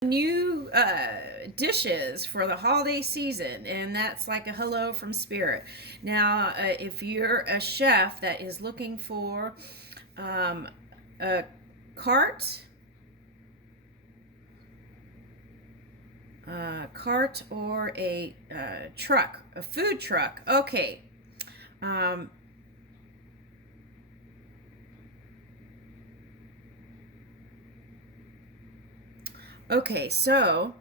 New dishes for the holiday season, and that's like a hello from spirit. Now, if you're a chef that is looking for um, a cart, cart or a truck, a food truck, okay. Um, okay, so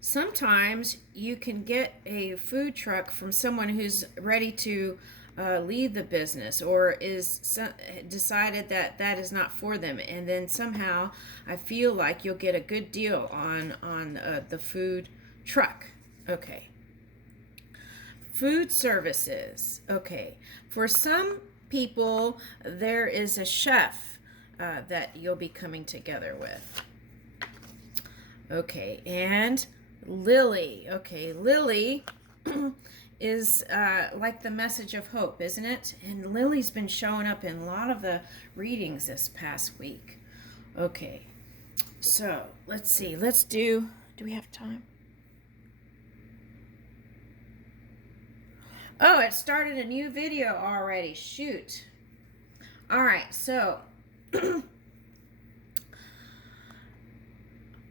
sometimes you can get a food truck from someone who's ready to leave the business or decided that that is not for them, and then somehow I feel like you'll get a good deal on the food truck. Okay, food services. Okay, for some people there is a chef that you'll be coming together with. Okay, and Lily. Okay, Lily is like the message of hope, isn't it? And Lily's been showing up in a lot of the readings this past week. Okay, so let's see. Do we have time? Oh, it started a new video already. Shoot. All right, so.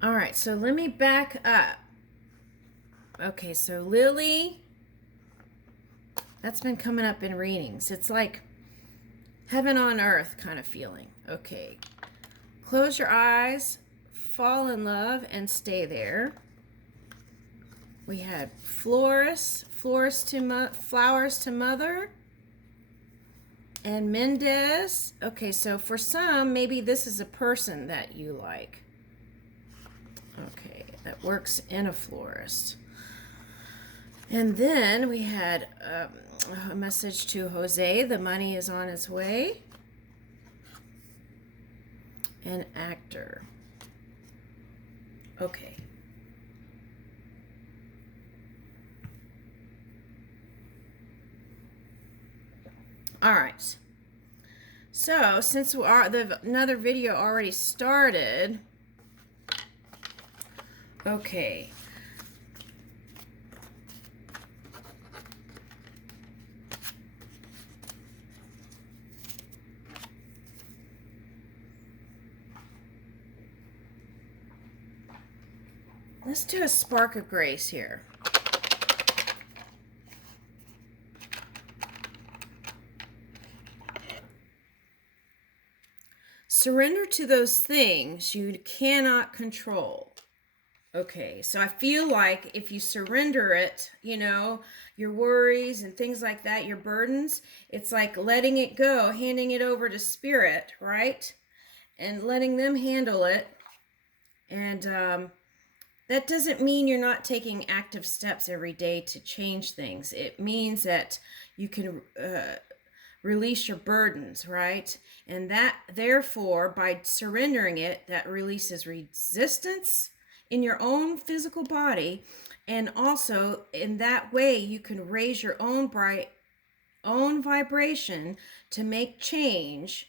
All right, so let me back up. Okay, so Lily, that's been coming up in readings. It's like heaven on earth kind of feeling. Okay, close your eyes, fall in love, and stay there. We had florist to flowers to mother, and Mendez. Okay, so for some, maybe this is a person that you like. Okay, that works in a florist. And then we had a message to Jose. The money is on its way. An actor. Okay. All right. So since another video already started, okay. Let's do a spark of grace here. Surrender to those things you cannot control. Okay, so I feel like if you surrender it, your worries and things like that, your burdens, it's like letting it go, handing it over to spirit, right? And letting them handle it. And that doesn't mean you're not taking active steps every day to change things. It means that you can release your burdens, right? And that, therefore, by surrendering it, that releases resistance in your own physical body. And also, in that way, you can raise your own vibration to make change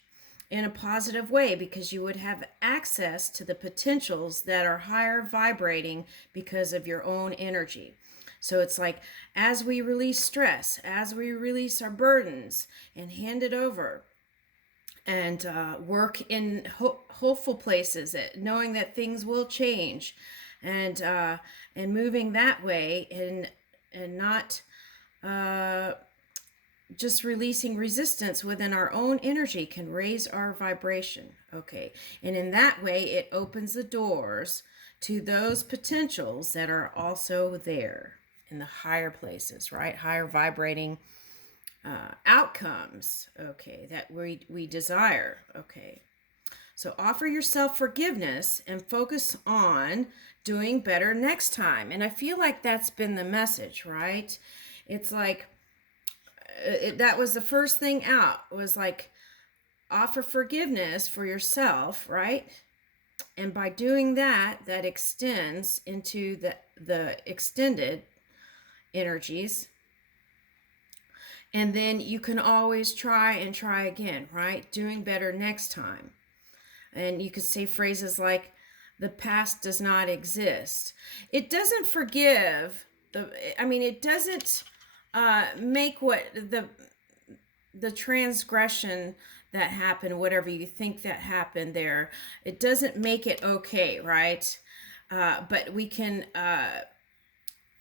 in a positive way, because you would have access to the potentials that are higher vibrating because of your own energy. So it's like, as we release stress, as we release our burdens and hand it over, and work in hopeful places, knowing that things will change, and moving that way, and not just releasing resistance within our own energy can raise our vibration. Okay, and in that way it opens the doors to those potentials that are also there in the higher places, right? Higher vibrating outcomes, okay, that we desire. Okay, so offer yourself forgiveness and focus on doing better next time. And I feel like that's been the message, right? It's like that was the first thing out, was like, offer forgiveness for yourself, right? And by doing that, that extends into the extended energies. And then you can always try and try again, right? Doing better next time. And you could say phrases like, the past does not exist. It doesn't forgive it doesn't make what the transgression that happened, whatever you think that happened there, it doesn't make it okay, right? But we can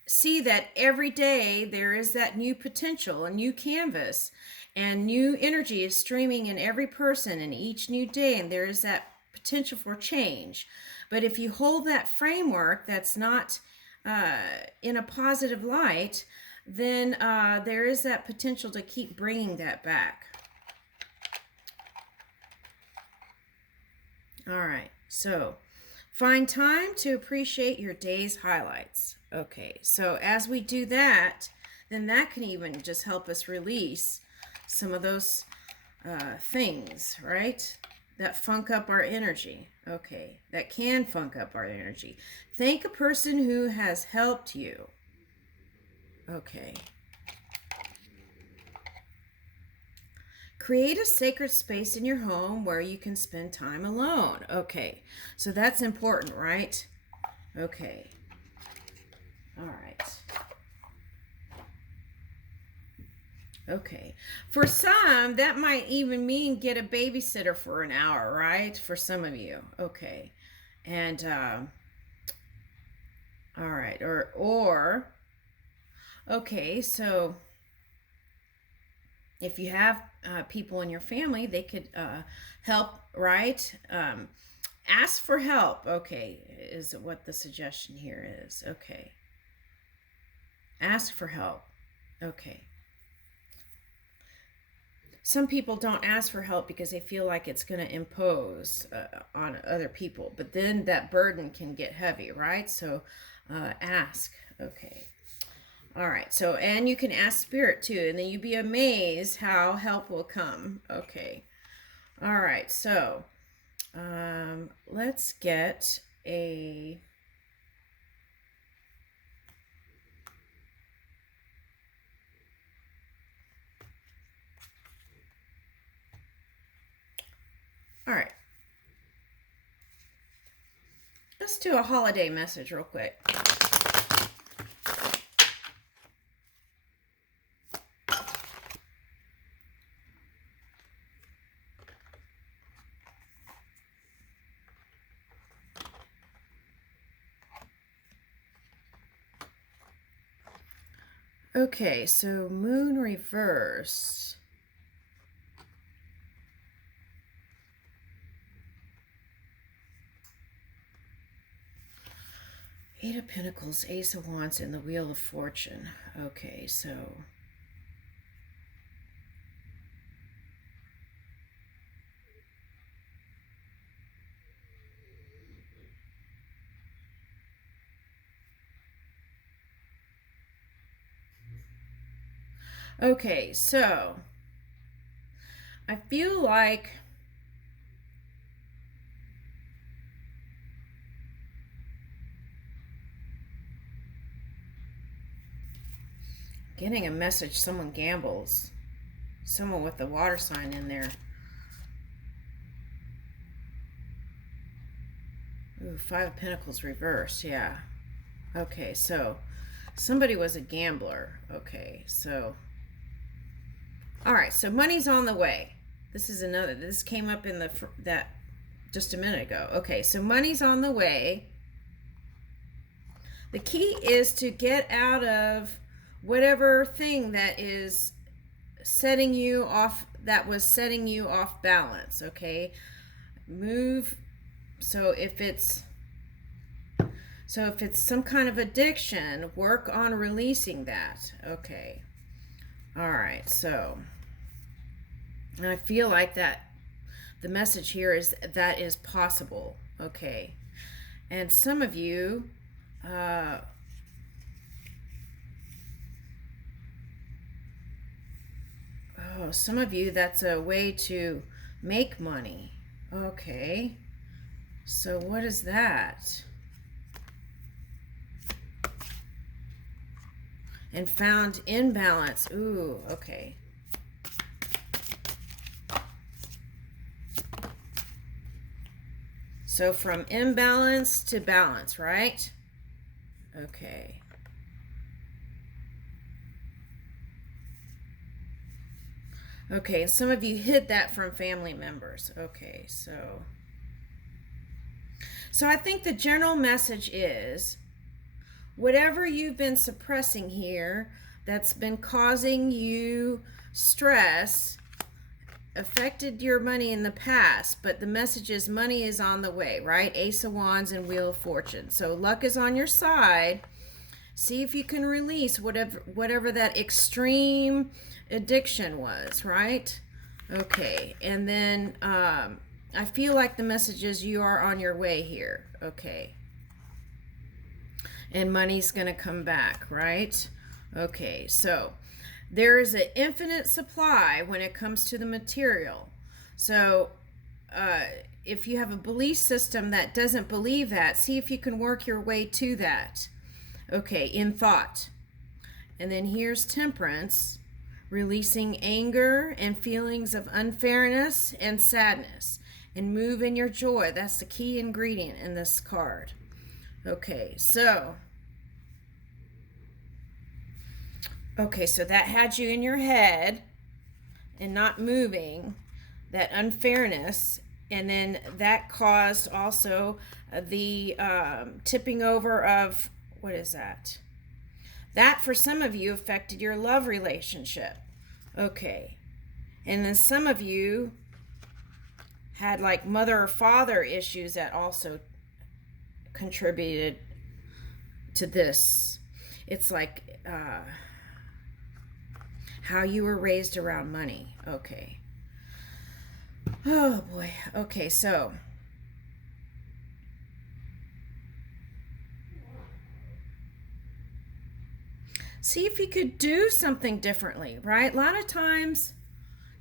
see that every day there is that new potential, a new canvas, and new energy is streaming in every person in each new day, and there is that potential for change. But if you hold that framework that's not in a positive light, then there is that potential to keep bringing that back. All right, so find time to appreciate your day's highlights. Okay, so as we do that, then that can even just help us release some of those things, right? That funk up our energy. Okay, that can funk up our energy. Thank a person who has helped you. Okay. Create a sacred space in your home where you can spend time alone. Okay, so that's important, right? Okay. All right. Okay. For some, that might even mean get a babysitter for an hour, right? For some of you. Okay. And, all right. Okay, so if you have people in your family, they could help, right? Ask for help. Okay, is what the suggestion here is. Okay. Ask for help. Okay. Some people don't ask for help because they feel like it's going to impose on other people, but then that burden can get heavy, right? So ask. Okay. All right. So, and you can ask spirit too, and then you'd be amazed how help will come. Okay. All right. So let's get a... All right. Let's do a holiday message real quick. Okay, so moon reverse. Eight of Pentacles, Ace of Wands, and the Wheel of Fortune. Okay, so... Okay, so... I feel like... getting a message, someone gambles. Someone with the water sign in there. Ooh, Five of Pentacles reversed, yeah. Okay, so somebody was a gambler. Okay, so... All right, so money's on the way. This is another... This came up in that just a minute ago. Okay, so money's on the way. The key is to get out of whatever thing that is setting you off, that was setting you off balance, okay? Move. So if it's some kind of addiction, work on releasing that. Okay. All right. So, and I feel like that the message here is that is possible. Okay. And some of you some of you, that's a way to make money. Okay. So what is that? And found imbalance. Ooh, okay. So from imbalance to balance, right? Okay. Okay, some of you hid that from family members. Okay, so I think the general message is whatever you've been suppressing here that's been causing you stress affected your money in the past, but the message is money is on the way, right? Ace of Wands and Wheel of Fortune. So luck is on your side. See if you can release whatever that extreme addiction was, right? Okay, and then I feel like the message is you are on your way here. Okay. And money's going to come back, right? Okay, so there is an infinite supply when it comes to the material. So if you have a belief system that doesn't believe that, see if you can work your way to that. Okay, in thought. And then here's Temperance, releasing anger and feelings of unfairness and sadness. And move in your joy. That's the key ingredient in this card. Okay, so that had you in your head and not moving, that unfairness, and then that caused also the tipping over of, what is that? That for some of you affected your love relationship. Okay, and then some of you had like mother or father issues that also contributed to this. It's like how you were raised around money. Okay. Oh boy. Okay, so see if you could do something differently, right? A lot of times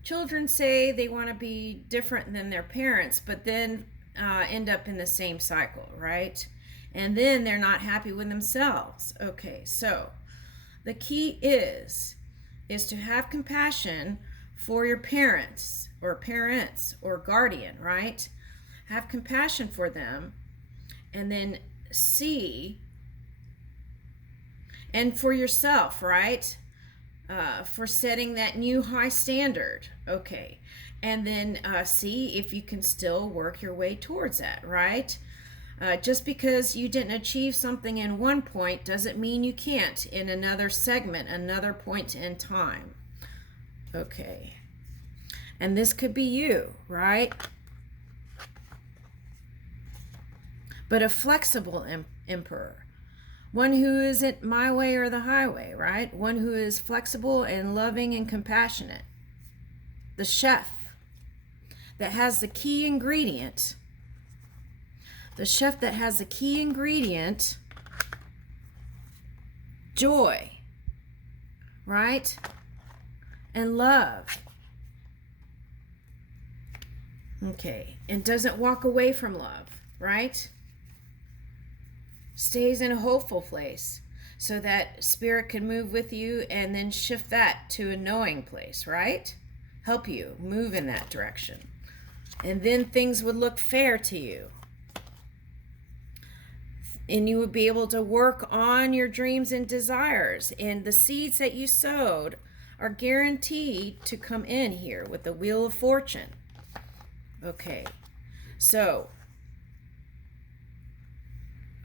children say they want to be different than their parents, but then end up in the same cycle, right? And then they're not happy with themselves. Okay, so the key is to have compassion for your parents or guardian, right? Have compassion for them, and then see, and for yourself, right? For setting that new high standard. Okay, and then see if you can still work your way towards that, right? Just because you didn't achieve something in one point doesn't mean you can't in another segment, another point in time. Okay, and this could be you, right? But a flexible emperor. One who isn't my way or the highway, right? One who is flexible and loving and compassionate. The chef that has the key ingredient. The chef that has the key ingredient, joy, right? And love. Okay, and doesn't walk away from love, right? Stays in a hopeful place so that spirit can move with you and then shift that to a knowing place, right? Help you move in that direction. And then things would look fair to you. And you would be able to work on your dreams and desires. And the seeds that you sowed are guaranteed to come in here with the Wheel of Fortune. Okay, so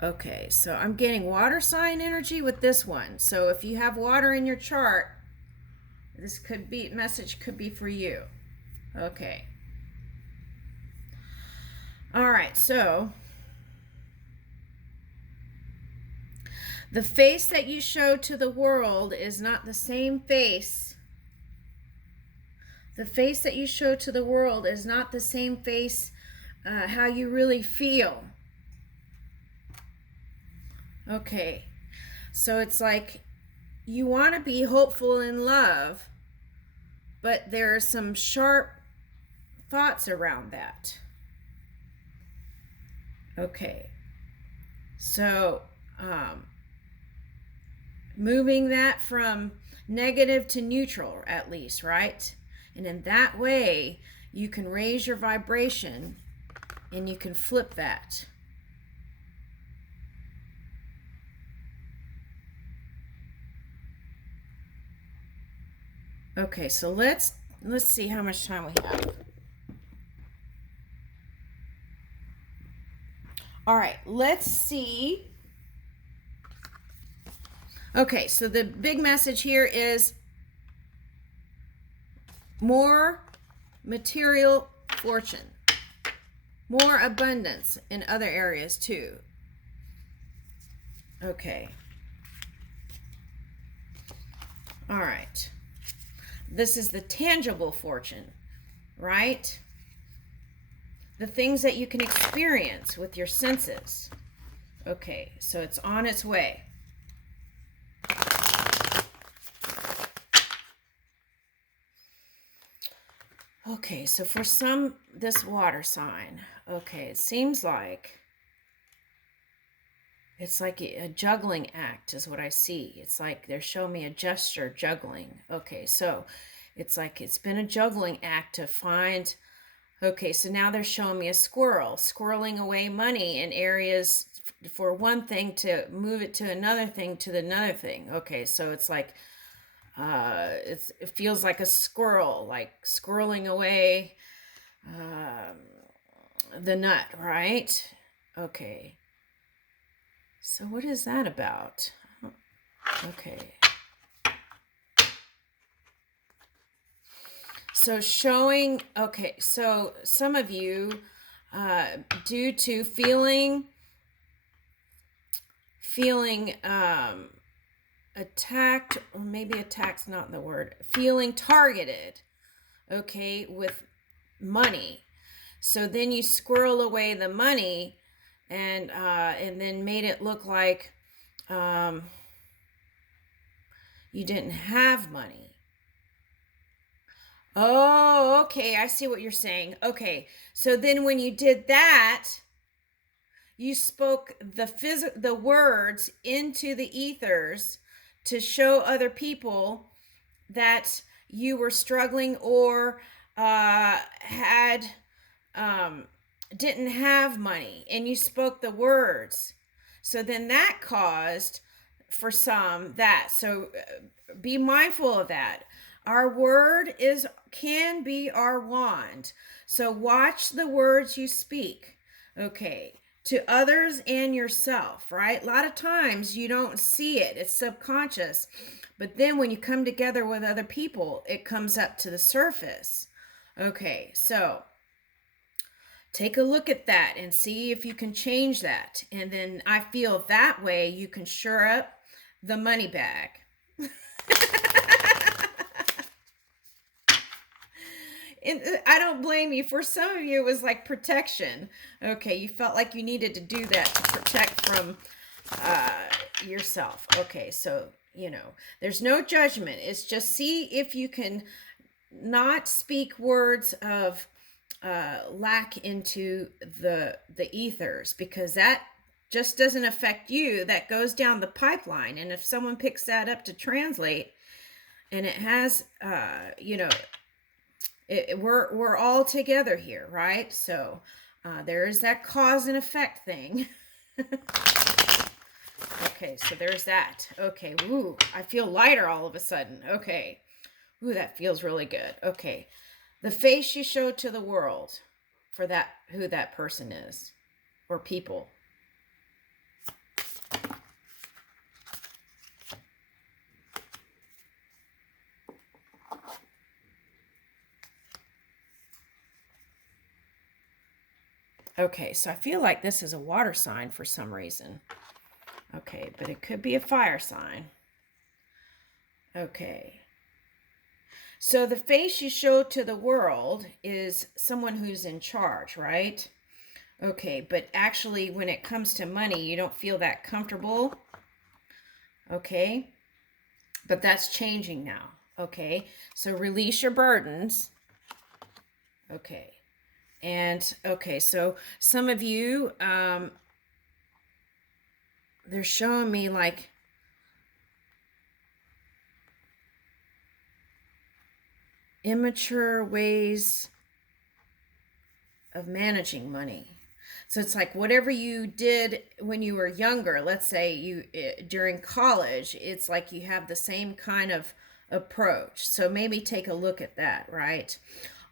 I'm getting water sign energy with this one. So if you have water in your chart, this message could be for you. Okay. All right, so the face that you show to the world is not the same face. The face that you show to the world is not the same face how you really feel. Okay, so it's like you want to be hopeful in love, but there are some sharp thoughts around that. Okay, so moving that from negative to neutral at least, right? And in that way, you can raise your vibration And you can flip that. Okay, so let's see how much time we have. All right, let's see. Okay, so the big message here is more material fortune, more abundance in other areas too. Okay. All right. This is the tangible fortune, right? The things that you can experience with your senses. Okay, so it's on its way. Okay, so for some, this water sign, okay, it seems like it's like a juggling act is what I see. It's like they're showing me a gesture juggling. Okay, so it's like it's been a juggling act to find. Okay, so now they're showing me a squirrel squirreling away money in areas for one thing to move it to another thing to another thing. Okay, so it's like it feels like a squirrel, like squirreling away the nut, right? Okay. So what is that about? Okay. So showing, okay, so some of you, due to feeling attacked, or maybe attacked's not the word, feeling targeted, okay, with money. So then you squirrel away the money and then made it look like you didn't have money. Oh, okay. I see what you're saying. Okay. So then when you did that, you spoke the words into the ethers to show other people that you were struggling or had didn't have money, and you spoke the words. So then that caused for some that. So be mindful of that. Our word can be our wand. So watch the words you speak. Okay. To others and yourself, right? A lot of times you don't see it. It's subconscious. But then when you come together with other people, it comes up to the surface. Okay. So take a look at that and see if you can change that. And then I feel that way you can shore up the money bag. And I don't blame you. For some of you, it was like protection. Okay, you felt like you needed to do that to protect from yourself. Okay, so, there's no judgment. It's just see if you can not speak words of lack into the ethers, because that just doesn't affect you. That goes down the pipeline. And if someone picks that up to translate, and it has, we're all together here, right? So there is that cause and effect thing. Okay, so there's that. Okay, woo, I feel lighter all of a sudden. Okay, ooh, that feels really good. Okay, the face you show to the world for that, who that person is or people. Okay, so I feel like this is a water sign for some reason. Okay, but it could be a fire sign. Okay. So the face you show to the world is someone who's in charge, right? Okay, but actually when it comes to money, you don't feel that comfortable. Okay, but that's changing now. Okay, so release your burdens. Okay, and okay, so some of you, they're showing me like immature ways of managing money. So it's like whatever you did when you were younger, let's say during college, it's like you have the same kind of approach. So maybe take a look at that, right?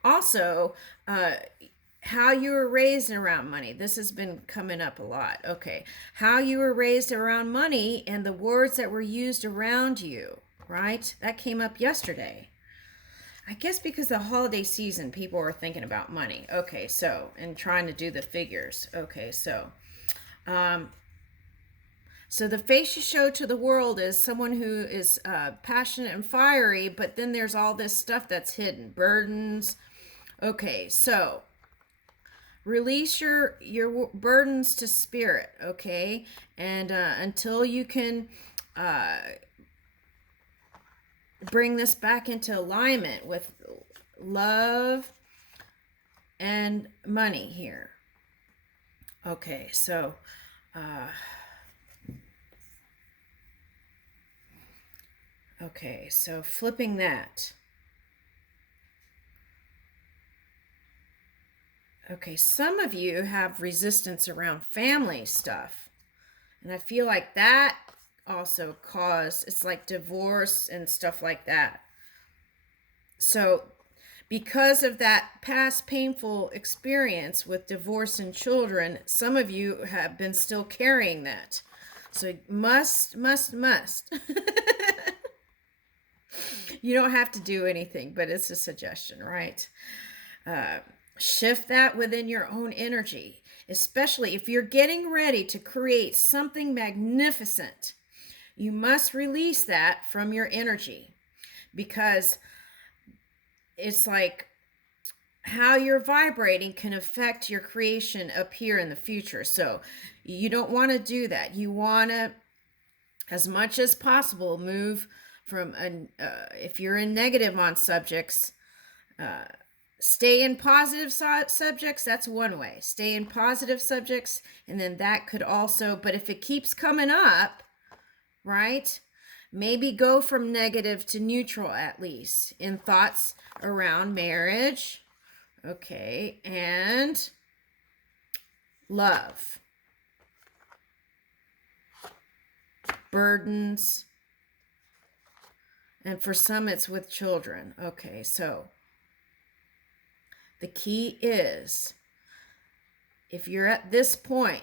Also, how you were raised around money. This has been coming up a lot. Okay. How you were raised around money and the words that were used around you, right? That came up yesterday. I guess because the holiday season, people are thinking about money. Okay, so, and trying to do the figures. Okay, um, so the face you show to the world is someone who is passionate and fiery, but then there's all this stuff that's hidden, burdens. Okay, so release your burdens to spirit. Okay, and until you can bring this back into alignment with love and money here. Okay, so flipping that. Okay, some of you have resistance around family stuff. And I feel like that also caused, it's like divorce and stuff like that. So because of that past painful experience with divorce and children, some of you have been still carrying that. So must. You don't have to do anything, but it's a suggestion, right? Shift that within your own energy, especially if you're getting ready to create something magnificent. You must release that from your energy, because it's like how you're vibrating can affect your creation up here in the future. So you don't want to do that. You want to, as much as possible, move from if you're in negative on subjects, stay in positive subjects. That's one way. Stay in positive subjects, and then that could also, but if it keeps coming up, right, maybe go from negative to neutral, at least in thoughts around marriage. Okay, and love, burdens, and for some it's with children. Okay, so the key is, if you're at this point,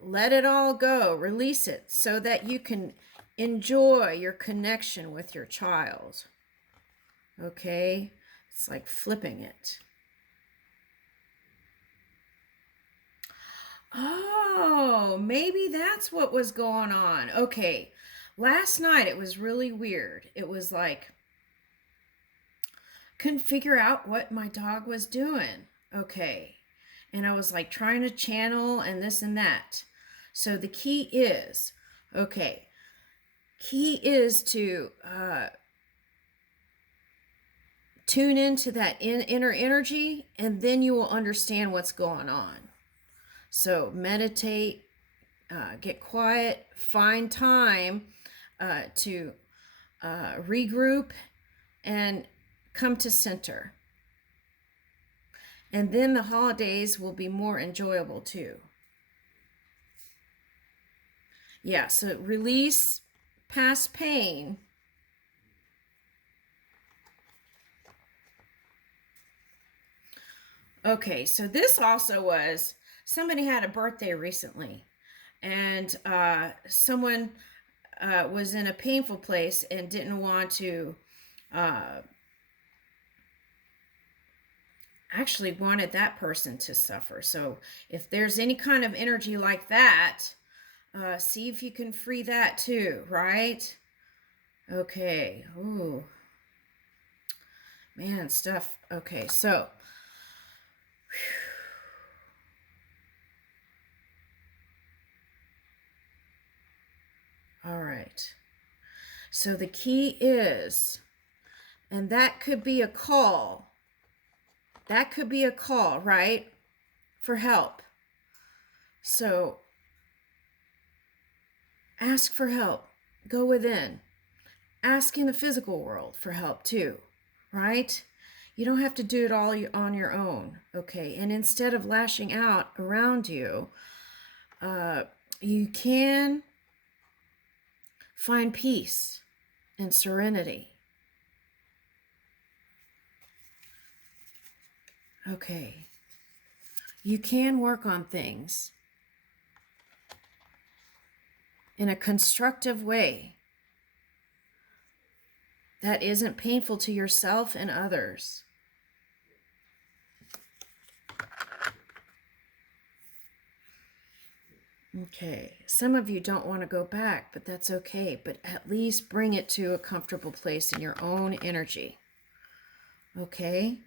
let it all go, release it so that you can enjoy your connection with your child. Okay, it's like flipping it. Oh, maybe that's what was going on. Okay, last night it was really weird. It was like, couldn't figure out what my dog was doing. Okay, and I was like trying to channel and this and that. So the key is, okay, key is to tune into that inner energy, and then you will understand what's going on. So meditate, get quiet, find time to regroup and come to center. And then the holidays will be more enjoyable too. Yeah, so release past pain. Okay, so this also was, somebody had a birthday recently, and someone was in a painful place and didn't want to, actually wanted that person to suffer. So if there's any kind of energy like that, see if you can free that too, right? Okay. Ooh. Man, stuff. Okay, so. All right. So the key is, and that could be a call. That could be a call, right? For help. So ask for help. Go within. Ask in the physical world for help too, right? You don't have to do it all on your own, okay? And instead of lashing out around you, you can find peace and serenity. Okay. You can work on things in a constructive way that isn't painful to yourself and others. Okay, some of you don't want to go back, but that's okay. But at least bring it to a comfortable place in your own energy. Okay?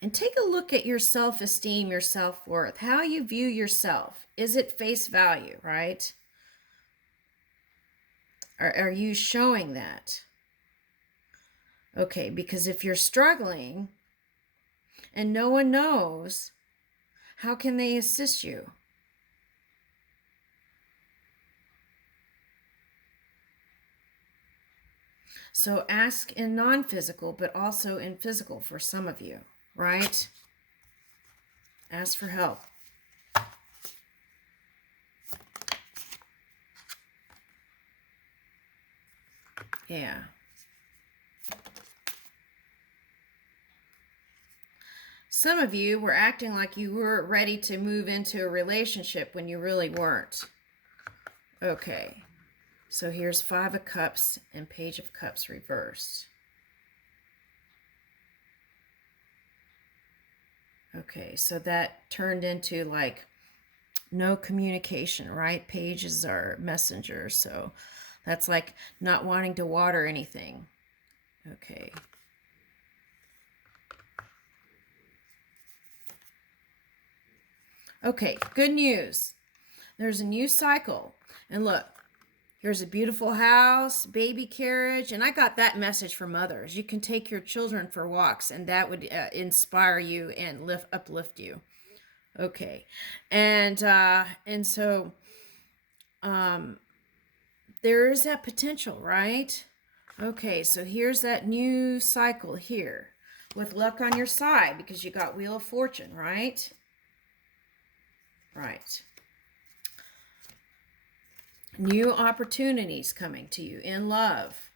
And take a look at your self-esteem, your self-worth, how you view yourself. Is it face value, right? Are you showing that? Okay, because if you're struggling and no one knows, how can they assist you? So ask in non-physical, but also in physical for some of you, right? Ask for help. Yeah. Some of you were acting like you were ready to move into a relationship when you really weren't. Okay. So here's 5 of Cups and Page of Cups reversed. Okay, so that turned into like no communication, right? Pages are messengers, so that's like not wanting to water anything. Okay. Okay, good news. There's a new cycle. And look, here's a beautiful house, baby carriage, and I got that message from others. You can take your children for walks, and that would inspire you and uplift you. Okay, and so there is that potential, right? Okay, so here's that new cycle here with luck on your side because you got Wheel of Fortune, right? Right. New opportunities coming to you in love.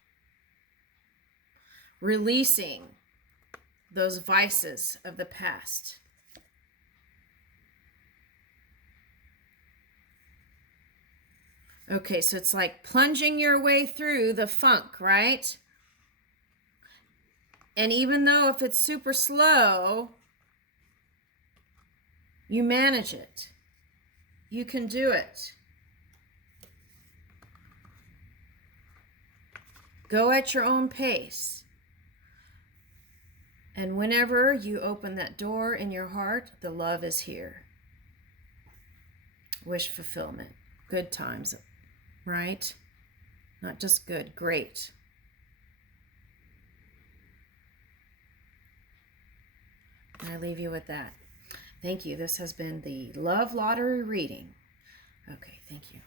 Releasing those vices of the past. Okay, so it's like plunging your way through the funk, right? And even though if it's super slow, you manage it. You can do it. Go at your own pace. And whenever you open that door in your heart, the love is here. Wish fulfillment. Good times, right? Not just good, great. And I leave you with that. Thank you. This has been the Love Lottery reading. Okay, thank you.